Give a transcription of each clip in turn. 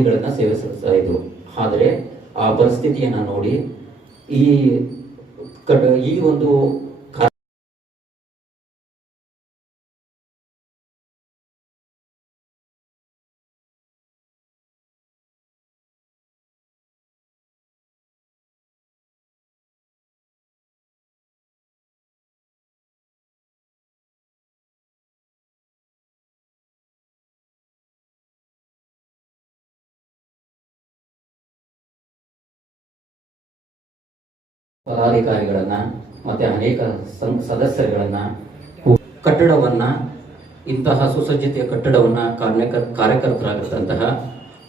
ರೋಗಿಗಳನ್ನ ಸೇವಿಸ್ತಾ ಇದ್ರು ಆದರೆ ಆ ಪರಿಸ್ಥಿತಿಯನ್ನ ನೋಡಿ ಈ ಕಟ್ ಈ ಒಂದು ಪದಾಧಿಕಾರಿಗಳನ್ನ ಮತ್ತೆ ಅನೇಕ ಸದಸ್ಯರುಗಳನ್ನ ಕಟ್ಟಡವನ್ನ ಇಂತಹ ಸುಸಜ್ಜಿತ ಕಟ್ಟಡವನ್ನ ಕಾರ್ಯಕರ್ತರಾಗಿರ್ತಂತಹ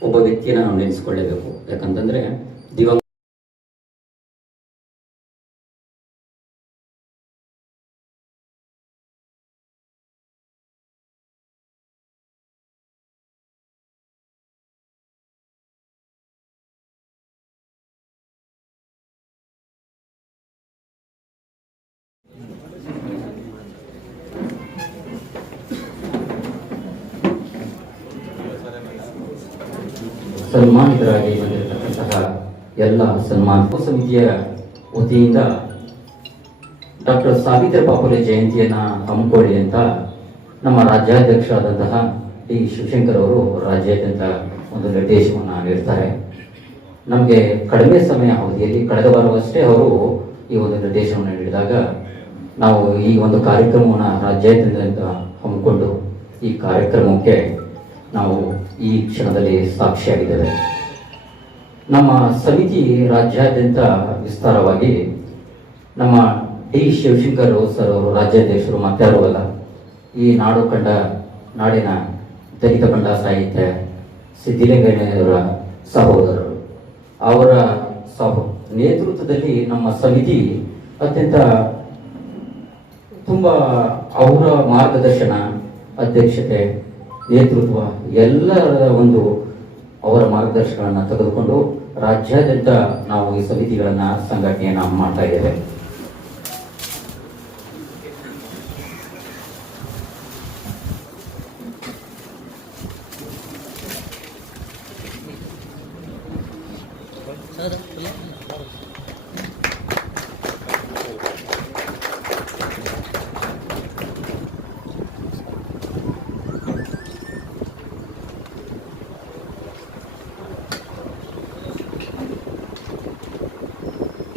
ಒಬ್ಬ ವ್ಯಕ್ತಿಯನ್ನ ನಾವು ನೆನೆಸ್ಕೊಳ್ಳೇಬೇಕು. ಯಾಕಂತಂದ್ರೆ ಸನ್ಮಾನಿತರಾಗಿ ಬಂದಿರತಕ್ಕಂತಹ ಎಲ್ಲ ಸನ್ಮಾನ ಸಮಿತಿಯ ವತಿಯಿಂದ ಡಾಕ್ಟರ್ ಸಾವಿತ್ರಿ ಪಾಪುಲೆ ಜಯಂತಿಯನ್ನ ಹಮ್ಮಿಕೊಳ್ಳಿ ಅಂತ ನಮ್ಮ ರಾಜ್ಯಾಧ್ಯಕ್ಷರಾದಂತಹ ಡಿ ಶಿವಶಂಕರ್ ಅವರು ರಾಜ್ಯಾದ್ಯಂತ ಒಂದು ನಿರ್ದೇಶವನ್ನು ನೀಡ್ತಾರೆ. ನಮಗೆ ಕಡಿಮೆ ಸಮಯ ಅವಧಿಯಲ್ಲಿ ಕಳೆದ ವಾರವಷ್ಟೇ ಅವರು ಈ ಒಂದು ನಿರ್ದೇಶವನ್ನು ನೀಡಿದಾಗ ನಾವು ಈ ಒಂದು ಕಾರ್ಯಕ್ರಮವನ್ನು ರಾಜ್ಯಾದ್ಯಂತ ಹಮ್ಮಿಕೊಂಡು ಈ ಕಾರ್ಯಕ್ರಮಕ್ಕೆ ನಾವು ಈ ಕ್ಷಣದಲ್ಲಿ ಸಾಕ್ಷಿಯಾಗಿದ್ದೇವೆ. ನಮ್ಮ ಸಮಿತಿ ರಾಜ್ಯಾದ್ಯಂತ ವಿಸ್ತಾರವಾಗಿ ನಮ್ಮ ಡಿ ಶಿವಶಂಕರ್ ಸರ್ ಅವರು, ರಾಜ್ಯಾಧ್ಯಕ್ಷರು ಮತ್ತಾರು ಅಲ್ಲ ಈ ನಾಡು ಕಂಡ ನಾಡಿನ ದಲಿತ ಕಂಡ ಸಾಹಿತ್ಯ ಸಿದ್ದಿಲಿಂಗಯ್ಯನವರ ಸಹೋದರರು. ಅವರ ಸಹ, ನೇತೃತ್ವದಲ್ಲಿ ನಮ್ಮ ಸಮಿತಿ ಅತ್ಯಂತ ತುಂಬ ಅವರ ಮಾರ್ಗದರ್ಶನ, ಅಧ್ಯಕ್ಷತೆ ನೇತೃತ್ವ ಎಲ್ಲರ ಒಂದು ಅವರ ಮಾರ್ಗದರ್ಶನಗಳನ್ನು ತೆಗೆದುಕೊಂಡು ರಾಜ್ಯಾದ್ಯಂತ ನಾವು ಈ ಸಮಿತಿಗಳನ್ನು ಸಂಘಟನೆಯನ್ನು ಮಾಡ್ತಾ ಇದ್ದೇವೆ.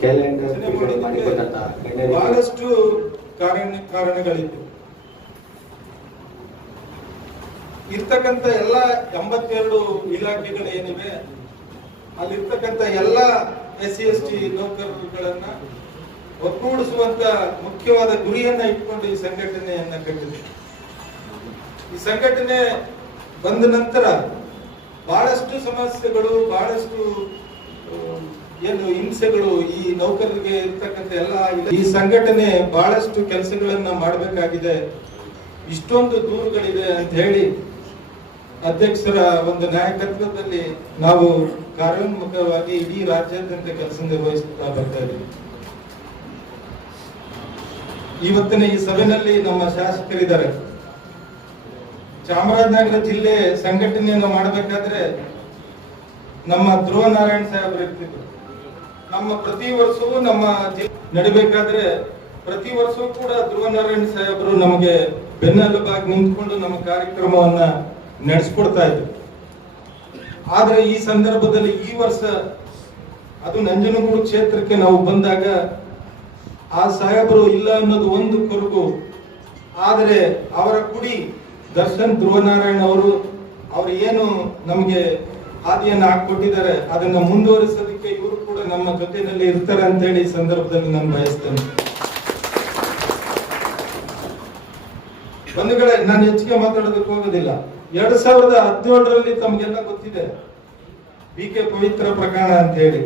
ಕ್ಯಾಲೆಂಡರ್ ಗಣ್ಯರಿಗೆ ಬಹಳಷ್ಟು ಕಾರಣ ಕಾರಣಗಳಿತ್ತು ಇರ್ತಕ್ಕಂಥ ಎಲ್ಲ ಎಂಬತ್ತೆರಡು ಇಲಾಖೆಗಳು ಏನಿವೆ, ಅಲ್ಲಿರ್ತಕ್ಕಂಥ ಎಲ್ಲ ಎಸ್ ಸಿ, ಎಸ್ ಟಿ ನೌಕರರುಗಳನ್ನ ಒಗ್ಗೂಡಿಸುವಂತ ಮುಖ್ಯವಾದ ಗುರಿಯನ್ನ ಇಟ್ಕೊಂಡು ಈ ಸಂಘಟನೆಯನ್ನ ಕಟ್ಟಿದೆ. ಈ ಸಂಘಟನೆ ಬಂದ ನಂತರ ಬಹಳಷ್ಟು ಸಮಸ್ಯೆಗಳು, ಬಹಳಷ್ಟು ಏನು ಹಿಂಸೆಗಳು ಈ ನೌಕರರಿಗೆ ಇರ್ತಕ್ಕಂಥ ಎಲ್ಲ ಈ ಸಂಘಟನೆ ಬಹಳಷ್ಟು ಕೆಲಸಗಳನ್ನ ಮಾಡಬೇಕಾಗಿದೆ. ಇಷ್ಟೊಂದು ದೂರುಗಳಿದೆ ಅಂತ ಹೇಳಿ ಅಧ್ಯಕ್ಷರ ಒಂದು ನಾಯಕತ್ವದಲ್ಲಿ ನಾವು ಕಾರ್ಯೋನ್ಮುಖವಾಗಿ ಇಡೀ ರಾಜ್ಯಾದ್ಯಂತ ಕೆಲಸ ನಿರ್ವಹಿಸುತ್ತಾ ಬರ್ತಾ ಇದ್ದೀವಿ. ಇವತ್ತಿನ ಈ ಸಭೆಯಲ್ಲಿ ನಮ್ಮ ಶಾಸಕರಿದ್ದಾರೆ. ಚಾಮರಾಜನಗರ ಜಿಲ್ಲೆ ಸಂಘಟನೆಯನ್ನು ಮಾಡಬೇಕಾದ್ರೆ ನಮ್ಮ ಧ್ರುವ ನಾರಾಯಣ ಸಾಹೇಬ್ರು ಇರ್ತಿದ್ರು. ನಮ್ಮ ಪ್ರತಿ ವರ್ಷವೂ ನಮ್ಮ ನಡಿಬೇಕಾದ್ರೆ ಪ್ರತಿ ವರ್ಷವೂ ಕೂಡ ಧ್ರುವ ನಾರಾಯಣ್ ಸಾಹೇಬರು ನಮಗೆ ಬೆನ್ನೆಲುಬಾಗಿ ನಿಂತ್ಕೊಂಡು ನಮ್ಮ ಕಾರ್ಯಕ್ರಮವನ್ನ ನಡೆಸ್ಕೊಡ್ತಾ ಇದ್ರು. ಆದ್ರೆ ಈ ಸಂದರ್ಭದಲ್ಲಿ ಈ ವರ್ಷ ಅದು ನಂಜನಗೂಡು ಕ್ಷೇತ್ರಕ್ಕೆ ನಾವು ಬಂದಾಗ ಆ ಸಾಹೇಬರು ಇಲ್ಲ ಅನ್ನೋದು ಒಂದು ಕೊರಗು. ಆದರೆ ಅವರ ಕುಡಿ ದರ್ಶನ್ ಧ್ರುವನಾರಾಯಣ ಅವರು ಅವರು ಏನು ನಮಗೆ ಹಾದಿಯನ್ನು ಹಾಕೊಟ್ಟಿದ್ದಾರೆ ಅದನ್ನ ಮುಂದುವರಿಸೋದಕ್ಕೆ ಕೂಡ ನಮ್ಮ ಜೊತೆಯಲ್ಲಿ ಇರ್ತಾರೆ ಅಂತ ಹೇಳಿ ಸಂದರ್ಭದಲ್ಲಿ ನಾನು ಬಯಸ್ತೇನೆ. ಬಂಧುಗಳೇ ನಾನು ಹೆಚ್ಚಿಗೆ ಮಾತಾಡೋದಕ್ಕೆ ಹೋಗೋದಿಲ್ಲ. ಎರಡ್ ಸಾವಿರದ ಹದಿನೇಳರಲ್ಲಿ ತಮಗೆಲ್ಲ ಗೊತ್ತಿದೆ. ಬಿ ಕೆ ಪವಿತ್ರ ಪ್ರಕರಣ ಅಂತ ಹೇಳಿ.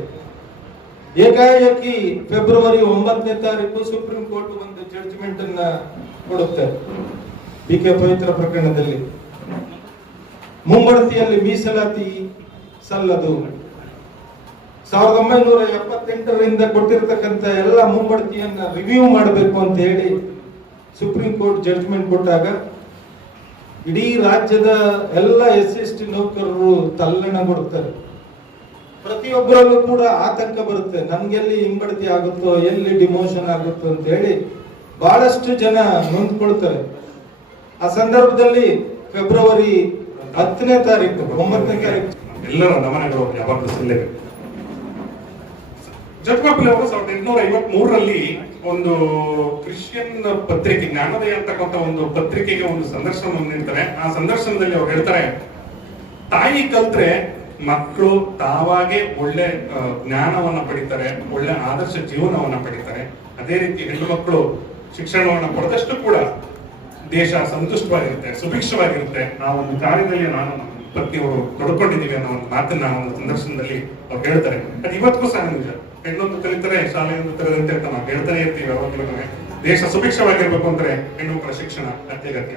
ಏಕಾಏಕಿ ಫೆಬ್ರವರಿ ಒಂಬತ್ತನೇ ತಾರೀಕು ಸುಪ್ರೀಂ ಕೋರ್ಟ್ ಒಂದು ಜಡ್ಜ್ಮೆಂಟ್ ಅನ್ನ ಕೊಡುತ್ತೆ ಬಿ ಕೆ ಪವಿತ್ರ ಪ್ರಕರಣದಲ್ಲಿ. ಮುಂಬಡ್ತಿಯಲ್ಲಿ ಮೀಸಲಾತಿ ಸಲ್ಲದು. ಸಾವಿರದ ಒಂಬೈನೂರ ಎಪ್ಪತ್ತೆಂಟರಿಂದ ಕೊಟ್ಟಿರ್ತಕ್ಕಂಥ ಎಲ್ಲ ಮುಂಬಡ್ತಿಯನ್ನ ರಿವ್ಯೂ ಮಾಡಬೇಕು ಅಂತ ಹೇಳಿ ಸುಪ್ರೀಂ ಕೋರ್ಟ್ ಜಡ್ಜ್ಮೆಂಟ್ ಕೊಟ್ಟಾಗ ಇಡೀ ರಾಜ್ಯದ ಎಲ್ಲ ಎಸ್ ಎಸ್ ಟಿ ನೌಕರರು ತಲ್ಲಣಗೊಳ್ತಾರೆ ಪ್ರತಿಯೊಬ್ಬರಲ್ಲೂ ಕೂಡ ಆತಂಕ ಬರುತ್ತೆ. ನಮ್ಗೆಲ್ಲಿ ಹಿಂಬಡ್ತಿ ಆಗುತ್ತೋ, ಎಲ್ಲಿ ಡಿಮೋಷನ್ ಆಗುತ್ತೋ ಅಂತ ಹೇಳಿ ಬಹಳಷ್ಟು ಜನ ನೊಂದ್ಕೊಳ್ತಾರೆ. ಆ ಸಂದರ್ಭದಲ್ಲಿ ಫೆಬ್ರವರಿ ಹತ್ತನೇ ತಾರೀಕು, ಒಂಬತ್ತನೇ ತಾರೀಕು. ಎಲ್ಲರ ನಮನಗಳು ಯಾವಾಗಲೂ ಜಟ್ವಾಪಲ್ಲಿ ಅವರು ಸಾವಿರದ ಎಂಟುನೂರ ಐವತ್ ಮೂರರಲ್ಲಿ ಒಂದು ಕ್ರಿಶ್ಚಿಯನ್ ಪತ್ರಿಕೆ, ಜ್ಞಾನೋದಯ ಅಂತಕ್ಕಂಥ ಒಂದು ಪತ್ರಿಕೆಗೆ ಒಂದು ಸಂದರ್ಶನವನ್ನು ನೀಡ್ತಾರೆ. ಆ ಸಂದರ್ಶನದಲ್ಲಿ ಅವ್ರು ಹೇಳ್ತಾರೆ, ತಾಯಿ ಕಲ್ತ್ರೆ ಮಕ್ಕಳು ತಾವಾಗೆ ಒಳ್ಳೆ ಜ್ಞಾನವನ್ನ ಪಡಿತಾರೆ, ಒಳ್ಳೆ ಆದರ್ಶ ಜೀವನವನ್ನ ಪಡಿತಾರೆ. ಅದೇ ರೀತಿ ಹೆಣ್ಣು ಮಕ್ಕಳು ಶಿಕ್ಷಣವನ್ನ ಪಡೆದಷ್ಟು ಕೂಡ ದೇಶ ಸಂತುಷ್ಟವಾಗಿರುತ್ತೆ, ಸುಭಿಕ್ಷವಾಗಿರುತ್ತೆ. ಆ ಒಂದು ಕಾರ್ಯದಲ್ಲಿ ನಾನು ಪತ್ನಿಯವರು ತೊಡ್ಕೊಂಡಿದ್ದೀವಿ ಅನ್ನೋ ಒಂದು ಮಾತನ್ನ ಒಂದು ಸಂದರ್ಶನದಲ್ಲಿ ಅವ್ರು ಹೇಳ್ತಾರೆ. ಅದು ಇವತ್ತಿಗೂ ಸಹ ನಿಜ. ಹೆಣ್ಣೊಂದು ಕಲಿತರೆ ಶಾಲೆಯೊಂದು ತೆರೆದಂತೆ ಅಂತ ನಾವು ಹೇಳ್ತಾನೆ ಇರ್ತೀವಿ ಯಾವಾಗಲೂ ದೇಶ ಸುಭಿಕ್ಷವಾಗಿರ್ಬೇಕು ಅಂದ್ರೆ ಹೆಣ್ಣು ಮಕ್ಕಳ ಶಿಕ್ಷಣ ಅತ್ಯಗತ್ಯ.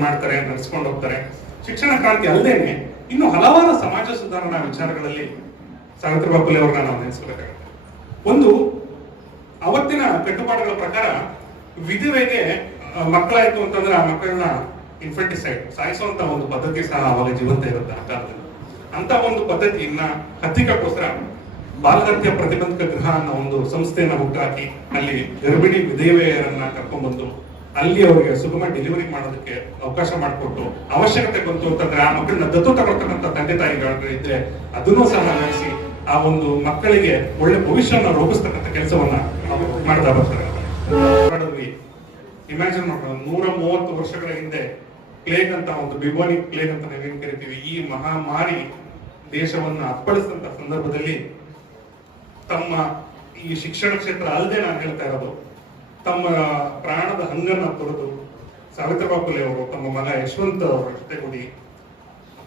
ಮಾಡ್ತಾರೆ, ನಡೆಸ್ಕೊಂಡು ಹೋಗ್ತಾರೆ. ಶಿಕ್ಷಣ ಕ್ರಾಂತಿ ಅಲ್ಲದೇನೆ ಇನ್ನು ಹಲವಾರು ಸಮಾಜ ಸುಧಾರಣಾ ವಿಚಾರಗಳಲ್ಲಿ ಸಾವಿತ್ರಿಬಾ ಫುಲೆ ಅವ್ರನ್ನ ನಾವು ನೆನೆಸ್ಕೊಳ್ಬೇಕಾಗುತ್ತೆ. ಒಂದು, ಅವತ್ತಿನ ಕಟ್ಟುಪಾಡುಗಳ ಪ್ರಕಾರ ವಿಧವೆಗೆ ಮಕ್ಕಳಾಯ್ತು ಅಂತಂದ್ರೆ ಆ ಮಕ್ಕಳನ್ನ ಇನ್ಫೆಂಟಿಸೈಡ್ ಸಾಯಿಸುವಂತ ಒಂದು ಪದ್ಧತಿ ಸಹ ಅವಾಗ ಜೀವಂತ ಇರುತ್ತೆ ಆ ಕಾಲದಲ್ಲಿ. ಅಂತ ಒಂದು ಪದ್ಧತಿಯನ್ನ ಹತ್ತಿಕ್ಕೋಸ್ಕರ ಬಾಲಹತ್ಯ ಪ್ರತಿಬಂಧಕ ಗೃಹ ಅನ್ನೋ ಒಂದು ಸಂಸ್ಥೆಯನ್ನು ಹುಟ್ಟಾಕಿ ಅಲ್ಲಿ ಗರ್ಭಿಣಿ ವಿಧವೆಯರನ್ನ ಕರ್ಕೊಂಡ್ಬಂದು ಅಲ್ಲಿ ಅವರಿಗೆ ಸುಗಮ ಡೆಲಿವರಿ ಮಾಡೋದಕ್ಕೆ ಅವಕಾಶ ಮಾಡಿಕೊಟ್ಟು ಅವಶ್ಯಕತೆ ಬಂತು ಅಂತಂದ್ರೆ ಆ ಮಕ್ಕಳನ್ನ ದತ್ತು ತಗೊಳ್ತಕ್ಕಂಥ ತಂದೆ ತಾಯಿಗಳಿದ್ರೆ ಅದನ್ನು ಸಹ ನಡೆಸಿ ಆ ಒಂದು ಮಕ್ಕಳಿಗೆ ಒಳ್ಳೆ ಭವಿಷ್ಯನ ರೂಪಿಸ್ತಕ್ಕಂಥ ಕೆಲಸವನ್ನ ನಾವು ಮಾಡ್ತಾ ಬರ್ತಾರೆ. ಇಮ್ಯಾಜಿನ್ ಮಾಡೋಣ ನೂರ ಮೂವತ್ತು ವರ್ಷಗಳ ಹಿಂದೆ ಪ್ಲೇಗ್ ಅಂತ ಒಂದು ಬಿಬೋನಿಕ್ ಪ್ಲೇಗ್ ಅಂತ ನಾವೇನ್ ಕರಿತೀವಿ? ಈ ಮಹಾಮಾರಿ ದೇಶವನ್ನ ಅಪ್ಪಳಿಸಿದಂತ ಸಂದರ್ಭದಲ್ಲಿ ತಮ್ಮ ಈ ಶಿಕ್ಷಣ ಕ್ಷೇತ್ರ ಅಲ್ಲದೆ ನಾನು ಹೇಳ್ತಾ ಇರೋದು, ತಮ್ಮ ಪ್ರಾಣದ ಹಂಗನ್ನ ತೊರೆದು ಸಾವಿತ್ರಿಬಾ ಅವರು, ತಮ್ಮ ಮಗ ಯಶವಂತ ಅವರ ಜೊತೆಗೂಡಿ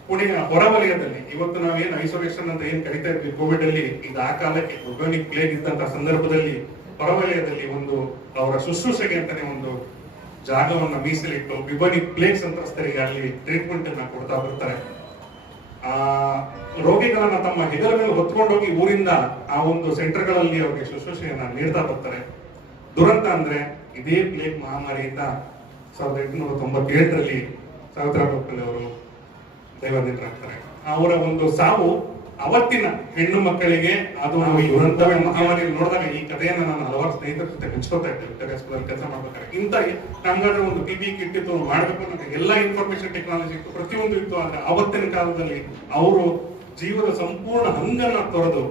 ಪುಣೆಯ ಹೊರವಲಯದಲ್ಲಿ ಇವತ್ತು ನಾವೇನು ಐಸೋಲೇಷನ್ ಅಂತ ಏನ್ ಕರಿತಾ ಇದ್ವಿ ಕೋವಿಡ್ ಅಲ್ಲಿ ಇದು ಆ ಕಾಲಕ್ಕೆ ಬುಬ್ಯಾನಿಕ್ ಪ್ಲೇಗ್ ಇದ್ದಂತ ಸಂದರ್ಭದಲ್ಲಿ ಹೊರವಲಯದಲ್ಲಿ ಒಂದು ಅವರ ಶುಶ್ರೂಷೆಗೆ ಅಂತಾನೆ ಒಂದು ಜಾಗವನ್ನ ಮೀಸಲಿಟ್ಟು ಬಿಬನಿಕ್ ಪ್ಲೇಗ್ ಸಂತ್ರಸ್ತರಿಗೆ ಅಲ್ಲಿ ಟ್ರೀಟ್ಮೆಂಟ್ ಅನ್ನ ಕೊಡ್ತಾ ಬರ್ತಾರೆ. ಆ, ರೋಗಿಗಳನ್ನ ತಮ್ಮ ಹೆಗಲ ಮೇಲೆ ಹೊತ್ಕೊಂಡೋಗಿ ಊರಿಂದ ಆ ಒಂದು ಸೆಂಟರ್ಗಳಲ್ಲಿ ಅವರಿಗೆ ಶುಶ್ರೂಷೆಯನ್ನ ನೀಡ್ತಾ ಬರ್ತಾರೆ. ದುರಂತ ಅಂದ್ರೆ ಇದೇ ಪ್ಲೇಗ್ ಮಹಾಮಾರಿಯಿಂದ ಸಾವಿರದ ಎಂಟುನೂರ ತೊಂಬತ್ತೇಳರಲ್ಲಿ ಸಾವಿತ್ರಿಬಾಯಿ ಫುಲೆ ಅವರು ದೈವಾಧೀನರಾಗ್ತಾರೆ. ಅವರ ಒಂದು ಸಾವು ಅವತ್ತಿನ ಹೆಣ್ಣು ಮಕ್ಕಳಿಗೆ ಅದು ನಾವು ಈ ನೋಡಿದಾಗ ಈ ಕಥೆಯನ್ನು ನಾನು ಹಲವಾರು ಸ್ನೇಹಿತರ ಜೊತೆ ಹಂಚ್ಕೋತಾ ಇದ್ದೆ. ವಿಕ್ಟೋರಿಯಾ ಸ್ಕೂಲಲ್ಲಿ ಕೆಲಸ ಮಾಡ್ಬೇಕಾದ್ರೆ. ಇಂಥ ನಮ್ಗಾದ್ರೆ ಒಂದು ಪಿ ಕಿಟ್ ಇತ್ತು ಮಾಡ್ಬೇಕು ಅಂತ ಎಲ್ಲ ಇನ್ಫಾರ್ಮೇಶನ್ ಟೆಕ್ನಾಲಜಿ ಇತ್ತು. ಪ್ರತಿಯೊಂದು ಇತ್ತು. ಆದ್ರೆ ಅವತ್ತಿನ ಕಾಲದಲ್ಲಿ ಅವರು ಜೀವದ ಸಂಪೂರ್ಣ ಹಂಗನ್ನ ತೊರೆದು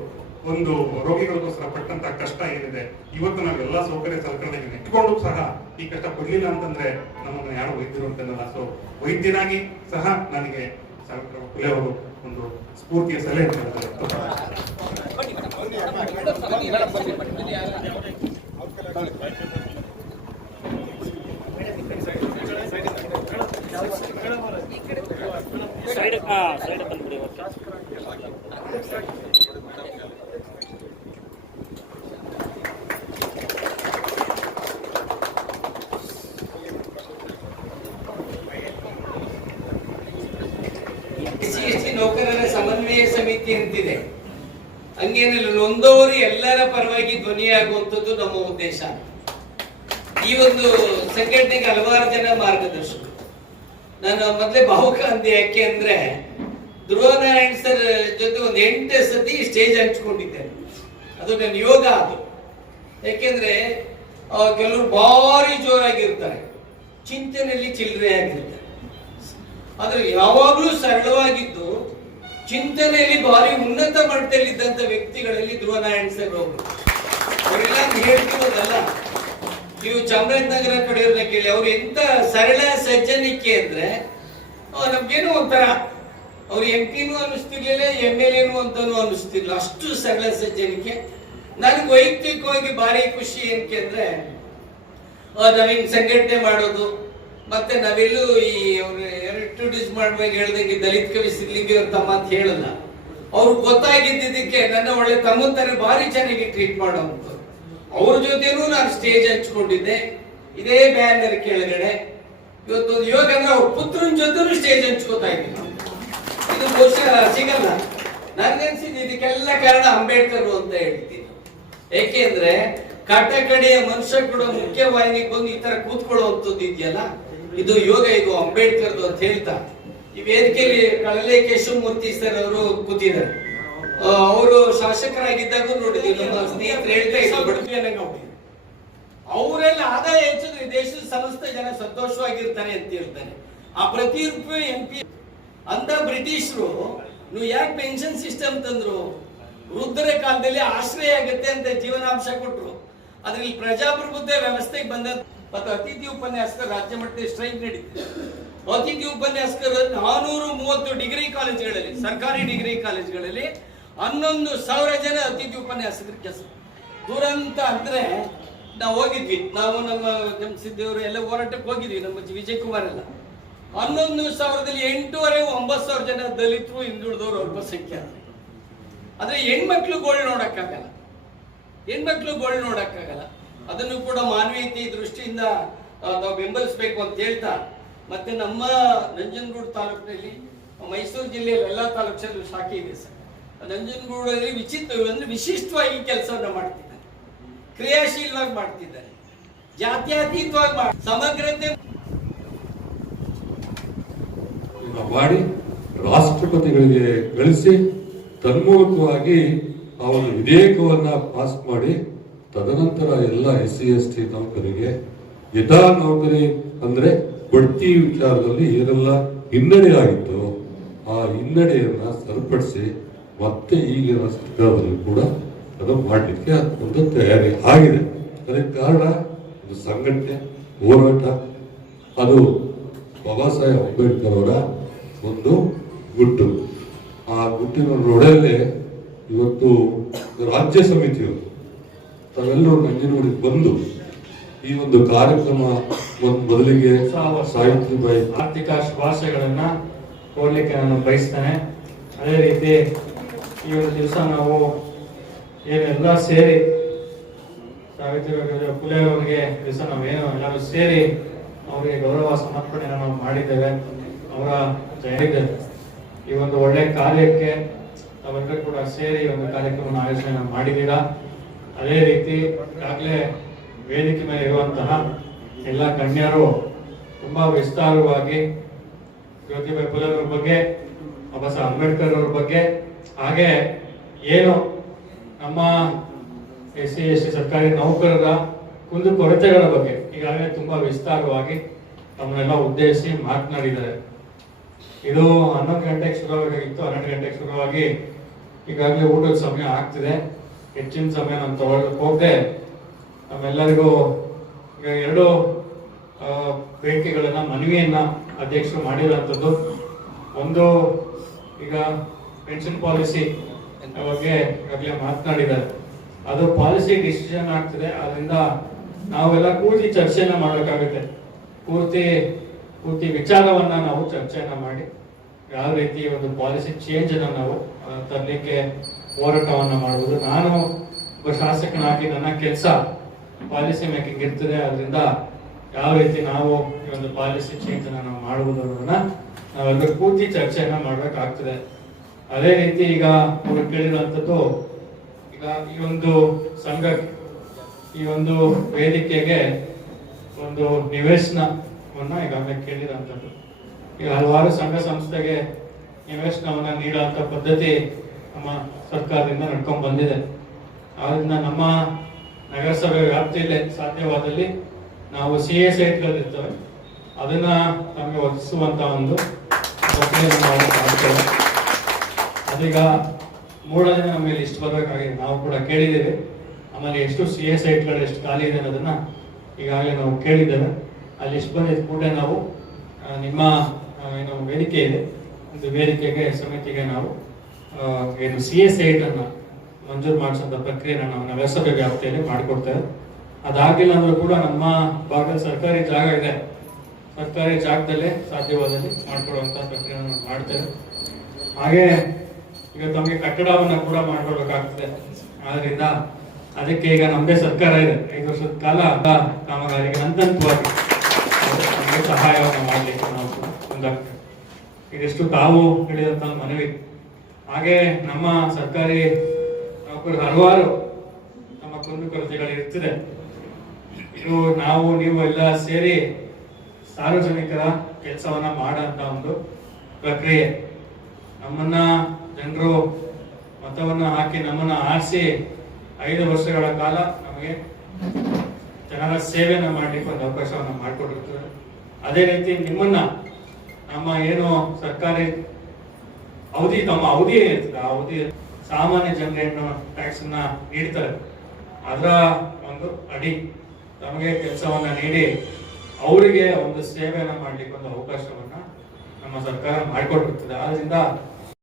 ಒಂದು ರೋಗಿಗಳಿಗೋಸ್ಕರ ಪಟ್ಟಂತ ಕಷ್ಟ ಏನಿದೆ, ಇವತ್ತು ನಾವೆಲ್ಲ ಸೌಕರ್ಯ ಸಲಕರಣೆಗೆ ಇಟ್ಕೊಂಡು ಸಹ ಈ ಕಷ್ಟ ಪಡ್ಲಿಲ್ಲ ಅಂತಂದ್ರೆ ನಮ್ಮನ್ನ ಯಾರು ವೈದ್ಯರು ಅಂತಲ್ಲ ಸೊ ವೈದ್ಯನಾಗಿ ಸಹ ನನಗೆ ಅವರು ಒಂದು ಸ್ಫೂರ್ತಿಯ ಸಲಹೆ. ಸೈಡ್ ಹಾ ಸೈಡ್ ಬಂದ್ಬಿಡಿ ಓಕೆ ಎಸ್ ಸಿ ನೌಕರರ ಸಮನ್ವಯ ಸಮಿತಿ ಅಂತಿದೆ ಹಂಗೇನಿಲ್ಲ ನೊಂದವರು ಎಲ್ಲರ ಪರವಾಗಿ ಧ್ವನಿಯಾಗುವಂಥದ್ದು ನಮ್ಮ ಉದ್ದೇಶ ಈ ಒಂದು ಸಂಘಟನೆಗೆ ಹಲವಾರು ಜನ ಮಾರ್ಗದರ್ಶಕರು. ನಾನು ಮೊದಲೇ ಭಾವುಕ ಅಂದೆ ಯಾಕೆ ಅಂದ್ರೆ ಧ್ರುವ ನಾರಾಯಣ್ ಸರ್ ಜೊತೆ ಒಂದು ಎಂಟು ಸತಿ ಸ್ಟೇಜ್ ಹಂಚ್ಕೊಂಡಿದ್ದೇನೆ ಅದು ನನ್ನ ಯೋಗ ಅದು. ಯಾಕೆಂದ್ರೆ ಕೆಲವರು ಭಾರಿ ಜೋರಾಗಿರ್ತಾರೆ. ಚಿಂತನೆಯಲ್ಲಿ ಚಿಲ್ಲರೆ ಆಗಿರ್ತಾರೆ ಆದ್ರೆ ಯಾವಾಗಲೂ ಸರಳವಾಗಿದ್ದು ಚಿಂತನೆಯಲ್ಲಿ ಭಾರಿ ಉನ್ನತ ಮಟ್ಟದಲ್ಲಿದ್ದಂತ ವ್ಯಕ್ತಿಗಳಲ್ಲಿ ಧ್ರುವ ನಾರಾಯಣ್ ಸರ್ ಅವರು ಅವರೆಲ್ಲ ಹೇಳ್ತಿರೋದಲ್ಲ. ನೀವು ಚಾಮರಾಜನಗರ ಕಡೆಯವ್ರನ್ನ ಕೇಳಿ, ಅವ್ರು ಎಂತ ಸರಳ, ಸಜ್ಜನಿಕೆ ಅಂದ್ರೆ ನಮ್ಗೇನು ಒಂಥರ, ಅವ್ರು ಎಂ ಪಿನೂ ಅನ್ನಿಸ್ತಿರ್ಲಿಲ್ಲ ಎಂ ಎಲ್ ಎನು ಅಂತಾನು ಅನ್ನಿಸ್ತಿರ್ಲಿಲ್ಲ. ಅಷ್ಟು ಸರಳ, ಸಜ್ಜನಿಕೆ. ನನಗೆ ವೈಯಕ್ತಿಕವಾಗಿ ಭಾರಿ ಖುಷಿ ಏನಕ್ಕೆ ಅಂದ್ರೆ ನಾವಿಂಗ್ ಸಂಘಟನೆ ಮಾಡೋದು, ಮತ್ತೆ ನಾವೆಲ್ಲೂ ಈ ಅವ್ರು ಇಂಟ್ರೊಡ್ಯೂಸ್ ಮಾಡ್ಬೇಕು ಹೇಳ್ದಂಗೆ ದಲಿತ ಕವಿ ಸಿದ್ಲಿಂಗಿ ಅವ್ರ ತಮ್ಮ ಅಂತ ಹೇಳಲ್ಲ. ಅವ್ರು ಗೊತ್ತಾಗಿದ್ದಕ್ಕೆ ನನ್ನ ಒಳ್ಳೆ ತಮ್ಮ ತರ ಭಾರಿ ಚೆನ್ನಾಗಿ ಟ್ರೀಟ್ ಮಾಡೋಂಥದ್ದು ಅವ್ರ ಜೊತೆನೂ ನಾನು ಸ್ಟೇಜ್ ಹಂಚ್ಕೊಂಡಿದ್ದೆ. ಇದೇ ಬ್ಯಾನರ್ ಕೆಳಗಡೆ. ಇವತ್ತೊಂದು ಯೋಗ ಅವ್ರ ಪುತ್ರನ ಜೊತೆನೂ ಸ್ಟೇಜ್ ಹಂಚ್ಕೋತಾ ಇದ್ದೀನಿ. ಇದು ಬಹುಶಃ ಸಿಗಲ್ಲ. ನನ್ಗನ್ಸಿದ್ದು ಇದಕ್ಕೆಲ್ಲ ಕಾರಣ ಅಂಬೇಡ್ಕರ್ ಅಂತ ಹೇಳ್ತೀನಿ. ಏಕೆಂದ್ರೆ ಕಡೆಯ ಮನುಷ್ಯ ಕೂಡ ಮುಖ್ಯವಾಹಿನಿಗೆ ಬಂದು ಈ ತರ ಕೂತ್ಕೊಳ್ಳುವಂಥದ್ದು ಇದೆಯಲ್ಲ? ಇದು ಯೋಗ, ಇದು ಅಂಬೇಡ್ಕರ್ದು ಅಂತ ಹೇಳ್ತಾ ಈ ವೇದಿಕೆಯಲ್ಲಿ ಕಳಲೆ ಕೇಶವಮೂರ್ತಿ ಸರ್ ಅವರು ಕೂತಿದ್ದಾರೆ. ಅವರು ಶಾಸಕರಾಗಿದ್ದಾಗ ನೋಡಿದ್ವಿ. ನಮ್ಮ ಸ್ನೇಹಿತರು ಹೇಳ್ತಾ ಇದ್ರು. ಅವರೆಲ್ಲ ಆದಾಯ ಹೆಚ್ಚಿದ್ರೆ ದೇಶದ ಸಮಸ್ತ ಜನ ಸಂತೋಷವಾಗಿರ್ತಾರೆ ಅಂತ ಹೇಳ್ತಾರೆ. ಆ ಪ್ರತಿ ರೂಪಾಯಿ ಎಂ ಪಿ ಅಂತ ಬ್ರಿಟಿಷರು ನೀವು ಯಾಕೆ ಪೆನ್ಷನ್ ಸಿಸ್ಟಮ್ ತಂದ್ರು? ವೃದ್ಧರ ಕಾಲದಲ್ಲಿ ಆಶ್ರಯ ಆಗುತ್ತೆ ಅಂತ ಜೀವನಾಂಶ ಕೊಟ್ರು. ಅದ್ರಲ್ಲಿ ಪ್ರಜಾಪ್ರಭುತ್ವ ವ್ಯವಸ್ಥೆಗೆ ಬಂದ ಮತ್ತು ಅತಿಥಿ ಉಪನ್ಯಾಸಕರ ರಾಜ್ಯ ಮಟ್ಟದ ಸ್ಟ್ರೈಕ್ ನಡೀತು. ಅತಿಥಿ ಉಪನ್ಯಾಸಕರು ನಾನೂರು ಮೂವತ್ತು ಡಿಗ್ರಿ ಕಾಲೇಜುಗಳಲ್ಲಿ ಸರ್ಕಾರಿ ಡಿಗ್ರಿ ಕಾಲೇಜುಗಳಲ್ಲಿ ಹನ್ನೊಂದು ಸಾವಿರ ಜನ ಅತಿಥಿ ಉಪನ್ಯಾಸಕರ ಕೆಲಸ. ದುರಂತ ಅಂದ್ರೆ ನಾವು ಹೋಗಿದ್ವಿ. ನಾವು ನಮ್ಮ ಜಮಸಿದ್ದೇವರು ಎಲ್ಲ ಹೋರಾಟಕ್ಕೆ ಹೋಗಿದ್ವಿ, ನಮ್ಮ ವಿಜಯ್ ಕುಮಾರ್ ಎಲ್ಲ. ಹನ್ನೊಂದು ಸಾವಿರದಲ್ಲಿ ಎಂಟೂವರೆ, ಒಂಬತ್ತು ಸಾವಿರ ಜನ ದಲಿತರು, ಹಿಂದುಳಿದವರು ಅಲ್ಪಸಂಖ್ಯೆ ಆದ್ರೆ ಹೆಣ್ಮಕ್ಳು ಗೋಳಿ ನೋಡಕ್ಕಾಗಲ್ಲ. ಹೆಣ್ಮಕ್ಳು ಗೋಳಿ ನೋಡಕ್ಕಾಗಲ್ಲ. ಅದನ್ನು ಕೂಡ ಮಾನವೀಯತೆ ದೃಷ್ಟಿಯಿಂದ ನಾವು ಬೆಂಬಲಿಸಬೇಕು ಅಂತ ಹೇಳ್ತಾ, ಮತ್ತೆ ನಮ್ಮ ನಂಜನಗೂಡು ತಾಲೂಕಿನಲ್ಲಿ ಮೈಸೂರು ಜಿಲ್ಲೆಯಲ್ಲಿ ಎಲ್ಲ ತಾಲೂಕಲ್ಲೂ ಶಾಖೆ ಇದೆ ಸರ್. ನಂಜನಗೂಡಲ್ಲಿ ವಿಚಿತ್ರ ಅಂದ್ರೆ ವಿಶಿಷ್ಟವಾಗಿ ಕೆಲಸವನ್ನ ಮಾಡ್ತಿದ್ದಾರೆ. ಕ್ರಿಯಾಶೀಲವಾಗಿ ಮಾಡ್ತಿದ್ದಾರೆ. ಜಾತ್ಯತೀತವಾಗಿ ಮಾಡ, ಸಮಗ್ರತೆ ಮಾಡಿ ರಾಷ್ಟ್ರಪತಿಗಳಿಗೆ ಕಳಿಸಿ ತನ್ಮೂಲಕವಾಗಿ ಆ ಒಂದು ವಿಧೇಯಕವನ್ನ ಪಾಸ್ ಮಾಡಿ ತದನಂತರ ಎಲ್ಲ ಎಸ್ ಸಿ ಎಸ್ ಟಿ ನೌಕರಿಗೆ ಯಥಾ ನೌಕರಿ ಅಂದ್ರೆ ಬಡ್ತಿ ವಿಚಾರದಲ್ಲಿ ಏನೆಲ್ಲ ಹಿನ್ನಡೆ ಆಗಿತ್ತು ಆ ಹಿನ್ನಡೆಯನ್ನ ಸರಿಪಡಿಸಿ ಮತ್ತೆ ಈಗಿನ ಸರ್ಕಾರದಲ್ಲಿ ಕೂಡ ಅದು ಮಾಡಲಿಕ್ಕೆ ಒಂದು ತಯಾರಿ ಆಗಿದೆ. ಅದಕ್ಕೆ ಕಾರಣ ಒಂದು ಸಂಘಟನೆ, ಹೋರಾಟ, ಅದು ಬಾಬಾ ಸಾಹೇಬ್ ಅಂಬೇಡ್ಕರ್ ಅವರ ಒಂದು ಗುಟ್ಟು. ಆ ಗುಟ್ಟಿನ ನೋಡಲೇ ಇವತ್ತು ರಾಜ್ಯ ಸಮಿತಿಯವರು ತಾವೆಲ್ಲರೂ ನಂಜನಗೂಡಿಗೆ ಬಂದು ಈ ಒಂದು ಕಾರ್ಯಕ್ರಮ ಒಂದು ಬದಲಿಗೆ ಸಾವಿತ್ರಿಬಾಯಿ ಆರ್ಥಿಕ ಶುಭಾಶಯಗಳನ್ನ ಕೋರ್ಲಿಕ್ಕೆ ನಾನು ಬಯಸ್ತೇನೆ. ಅದೇ ರೀತಿ ಈ ಒಂದು ದಿವಸ ನಾವು ಏನೆಲ್ಲ ಸೇರಿ ಸಾವಿತ್ರಿ ಅವರಿಗೆ ದಿವಸ ನಾವೇನು ಎಲ್ಲರೂ ಸೇರಿ ಅವರಿಗೆ ಗೌರವ ಸಮರ್ಪಣೆಯನ್ನು ನಾವು ಮಾಡಿದ್ದೇವೆ. ಅವರ ಜಯಂತಿ. ಈ ಒಂದು ಒಳ್ಳೆ ಕಾರ್ಯಕ್ಕೆ ನಾವೆಲ್ಲರೂ ಕೂಡ ಸೇರಿ ಒಂದು ಕಾರ್ಯಕ್ರಮವನ್ನು ಆಯೋಜನೆ ಮಾಡಿದ್ದೀರಾ? ಅದೇ ರೀತಿ ಈಗಾಗಲೇ ವೇದಿಕೆ ಮೇಲೆ ಇರುವಂತಹ ಎಲ್ಲ ಗಣ್ಯರು ತುಂಬ ವಿಸ್ತಾರವಾಗಿ ಜ್ಯೋತಿಬಾಯಿ ಪುಲೆ ಅವ್ರ ಬಗ್ಗೆ, ಬಾಬಾ ಸಾಹೇಬ್ ಅಂಬೇಡ್ಕರ್ ಅವ್ರ ಬಗ್ಗೆ ಹಾಗೆ ಏನು ನಮ್ಮ ಎಸ್ ಸಿ ಸರ್ಕಾರಿ ನೌಕರರ ಕುಂದುಕೊರತೆಗಳ ಬಗ್ಗೆ ಈಗಾಗಲೇ ತುಂಬಾ ವಿಸ್ತಾರವಾಗಿ ತಮ್ಮನ್ನೆಲ್ಲ ಉದ್ದೇಶಿಸಿ ಮಾತನಾಡಿದ್ದಾರೆ. ಇದು ಹನ್ನೊಂದು ಗಂಟೆಗೆ ಶುರುವಾಗಬೇಕಾಗಿತ್ತು ಹನ್ನೆರಡು ಗಂಟೆಗೆ ಶುರುವಾಗಿ ಈಗಾಗಲೇ ಊಟದ ಸಮಯ ಆಗ್ತಿದೆ. ಹೆಚ್ಚಿನ ಸಮಯ ನಾನು ತಗೊಳ್ಳೋಕೆ ಹೋಗದೆ. ನಮ್ಮೆಲ್ಲರಿಗೂ ಈಗ ಎರಡು ಬೇಡಿಕೆಗಳನ್ನು ಮನವಿಯನ್ನ ಅಧ್ಯಕ್ಷರು ಮಾಡಿರುವಂಥದ್ದು. ಒಂದು ಈಗ ಪೆನ್ಷನ್ ಪಾಲಿಸಿ ಬಗ್ಗೆ ಈಗಾಗಲೇ ಮಾತನಾಡಿದ್ದಾರೆ. ಅದು ಪಾಲಿಸಿ ಡಿಸಿಷನ್ ಆಗ್ತಿದೆ. ಅದರಿಂದ ನಾವೆಲ್ಲ ಕೂತಿ ಚರ್ಚೆಯನ್ನ ಮಾಡಬೇಕಾಗುತ್ತೆ. ಪೂರ್ತಿ ಪೂರ್ತಿ ವಿಚಾರವನ್ನ ನಾವು ಚರ್ಚೆಯನ್ನ ಮಾಡಿ ಯಾವ ರೀತಿ ಒಂದು ಪಾಲಿಸಿ ಚೇಂಜ್ ಅನ್ನ ನಾವು ತರಲಿಕ್ಕೆ ಹೋರಾಟವನ್ನ ಮಾಡುವುದು ನಾನು ಒಬ್ಬ ಶಾಸಕನಾಗಿ ನನ್ನ ಕೆಲಸ ಪಾಲಿಸಿ ಮೇಕಿಂಗ್ ಇರ್ತದೆ. ಅದರಿಂದ ಯಾವ ರೀತಿ ನಾವು ಈ ಒಂದು ಪಾಲಿಸಿ ಚೇಂಜ್ ನಾವು ಅನ್ನೋದನ್ನ ನಾವೆಲ್ಲರೂ ಕೂತಿ ಚರ್ಚೆಯನ್ನ ಮಾಡ್ಬೇಕಾಗ್ತದೆ. ಅದೇ ರೀತಿ ಈಗ ಅವರು ಕೇಳಿರುವಂಥದ್ದು, ಈಗ ಈ ಒಂದು ಸಂಘ, ಈ ಒಂದು ವೇದಿಕೆಗೆ ಒಂದು ನಿವೇಶನವನ್ನು ಈಗ ಆಮೇಲೆ ಕೇಳಿರುವಂಥದ್ದು. ಈಗ ಹಲವಾರು ಸಂಘ ಸಂಸ್ಥೆಗೆ ನಿವೇಶನವನ್ನು ನೀಡುವಂಥ ಪದ್ಧತಿ ನಮ್ಮ ಸರ್ಕಾರದಿಂದ ನಡ್ಕೊಂಡು ಬಂದಿದೆ. ಆದ್ದರಿಂದ ನಮ್ಮ ನಗರಸಭೆ ವ್ಯಾಪ್ತಿಯಲ್ಲಿ ಸಾಧ್ಯವಾದಲ್ಲಿ ನಾವು ಸಿ ಎ ಸೈಟ್ಗಳಿರ್ತವೆ ಅದನ್ನು ನಮಗೆ ಒದಗಿಸುವಂಥ ಒಂದು ಪ್ರಕ್ರಿಯೆಯನ್ನು ನಾವು ಮಾಡ್ತೇವೆ. ಅದೀಗ ಮೂರು ಜನ ನಮಗೆ ಲಿಸ್ಟ್ ಬರಬೇಕಾಗಿದೆ ನಾವು ಕೂಡ ಕೇಳಿದ್ದೇವೆ. ಆಮೇಲೆ ಎಷ್ಟು ಸಿ ಎಸ್ ಸೈಟ್ಗಳು ಎಷ್ಟು ಖಾಲಿ ಇದೆ ಅನ್ನೋದನ್ನ ಈಗಾಗಲೇ ನಾವು ಕೇಳಿದ್ದೇವೆ. ಆ ಲಿಸ್ಟ್ ಬಂದಿದ್ದ ಕೂಡಲೇ ನಾವು ನಿಮ್ಮ ಏನು ವೇದಿಕೆ ಇದೆ. ಒಂದು ವೇದಿಕೆಗೆ, ಸಮಿತಿಗೆ ನಾವು ಏನು ಸಿ ಎಸ್ ಸೈಟ್ ಅನ್ನ ಮಂಜೂರು ಮಾಡಿಸೋಂಥ ಪ್ರಕ್ರಿಯೆನ ನಾವು ನಗರಸಭೆ ವ್ಯಾಪ್ತಿಯಲ್ಲಿ ಮಾಡಿಕೊಡ್ತೇವೆ. ಅದಾಗಿಲ್ಲ ಅಂದ್ರೂ ಕೂಡ ನಮ್ಮ ಭಾಗದಲ್ಲಿ ಸರ್ಕಾರಿ ಜಾಗ ಇದೆ. ಸರ್ಕಾರಿ ಜಾಗದಲ್ಲೇ ಸಾಧ್ಯವಾದಲ್ಲಿ ಮಾಡಿಕೊಡುವಂಥ ಪ್ರಕ್ರಿಯೆಯನ್ನು ನಾವು ಮಾಡ್ತೇವೆ. ಹಾಗೆ ಈಗ ತಮಗೆ ಕಟ್ಟಡವನ್ನು ಕೂಡ ಮಾಡ್ಕೊಳ್ಬೇಕಾಗ್ತದೆ ಆದ್ರಿಂದ ಅದಕ್ಕೆ ಈಗ ನಮ್ಮದೇ ಸರ್ಕಾರ ಇದೆ. ಐದು ವರ್ಷದ ಕಾಲ ಕಾಮಗಾರಿಗೆ ಹಂತ ಹಂತವಾಗಿ ನಮಗೆ ಸಹಾಯವನ್ನು ಮಾಡಲಿಕ್ಕೆ ನಾವು ಮುಂದಾಗ್ತೇವೆ. ಇದಿಷ್ಟು ತಾವು ಹೇಳಿದಂತ ಮನವಿ. ಹಾಗೆ ನಮ್ಮ ಸರ್ಕಾರಿ ನೌಕರರು ಹಲವಾರು ನಮ್ಮ ಕುಂದುಕೊರತೆಗಳು ಇರ್ತದೆ. ಇದು ನಾವು, ನೀವು ಎಲ್ಲ ಸೇರಿ ಸಾರ್ವಜನಿಕರ ಕೆಲಸವನ್ನ ಮಾಡಂತ ಒಂದು ಪ್ರಕ್ರಿಯೆ. ನಮ್ಮನ್ನ ಜನರು ಮತವನ್ನು ಹಾಕಿ ನಮ್ಮನ್ನು ಆರಿಸಿ ಐದು ವರ್ಷಗಳ ಕಾಲ ನಮಗೆ ಜನರ ಸೇವೆಯನ್ನು ಮಾಡಲಿಕ್ಕೆ ಒಂದು ಅವಕಾಶವನ್ನು ಮಾಡಿಕೊಟ್ಟಿರ್ತದೆ ಅದೇ ರೀತಿ ನಿಮ್ಮನ್ನ ನಮ್ಮ ಏನು ಸರ್ಕಾರಿ ಅವಧಿ, ತಮ್ಮ ಅವಧಿ ಇರ್ತದೆ ಆ ಅವಧಿ ಸಾಮಾನ್ಯ ಜನರೇನು ಟ್ಯಾಕ್ಸ್ ಅನ್ನ ನೀಡ್ತಾರೆ. ಅದರ ಒಂದು ಅಡಿ ತಮಗೆ ಕೆಲಸವನ್ನ ನೀಡಿ ಅವರಿಗೆ ಒಂದು ಸೇವೆಯನ್ನು ಮಾಡಲಿಕ್ಕೆ ಒಂದು ಅವಕಾಶವನ್ನ ನಮ್ಮ ಸರ್ಕಾರ ಮಾಡಿಕೊಟ್ಟಿರ್ತದೆ ಆದ್ರಿಂದ